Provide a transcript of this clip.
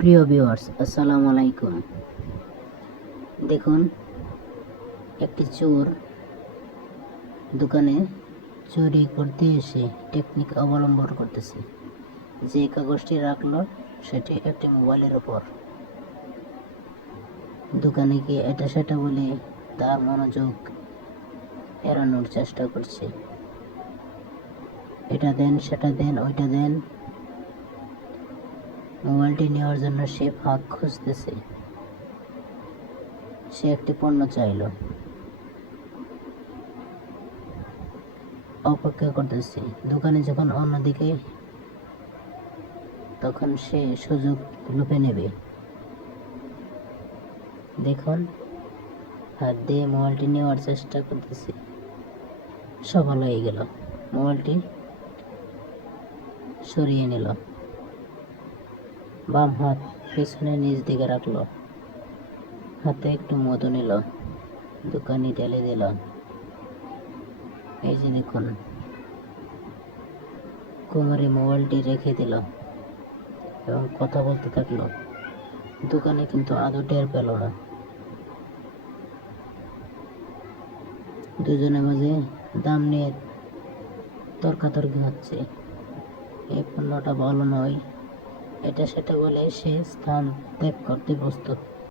প্রিয় ভিউয়ার্স আসসালামু আলাইকুম। দেখুন, একটি চোর দোকানে চুরি করতে এসে টেকনিক অবলম্বন করতেছে। যে কাগজটি রাখল, সেটি একটি মোবাইলের ওপর দোকানে গিয়ে এটা সেটা বলে তার মনোযোগ এড়ানোর চেষ্টা করছে। এটা দেন, সেটা দেন, ওইটা দেন মোবাইলটি নেওয়ার জন্য সে ফাঁক খুঁজতেছে। সে একটি পণ্য চাইল। অপেক্ষা করতেছে। দোকানে যখন অন্যদিকে, তখন সে সুযোগ লুপে নেবে। দেখুন, হাত দিয়ে মোবাইলটি নেওয়ার চেষ্টা করতেছে। সফল হয়ে গেল। মোবাইলটি সরিয়ে নিল। বাম হাত পেছনে নিচ দিকে রাখল। হাতে একটু মধু নিল দোকানি ঢেলে দিল। এই যে দেখুন, কোমরে মোবাইলটি রেখে দিল এবং কথা বলতে থাকল। দোকানে কিন্তু আদৌ টের পেল না। দুজনের মাঝে দাম নিয়ে তর্কাতর্কি হচ্ছে। এই পণ্যটা ভালো নয়। এটা সেটা বলে সে স্থান ত্যাগ করতে প্রস্তুত।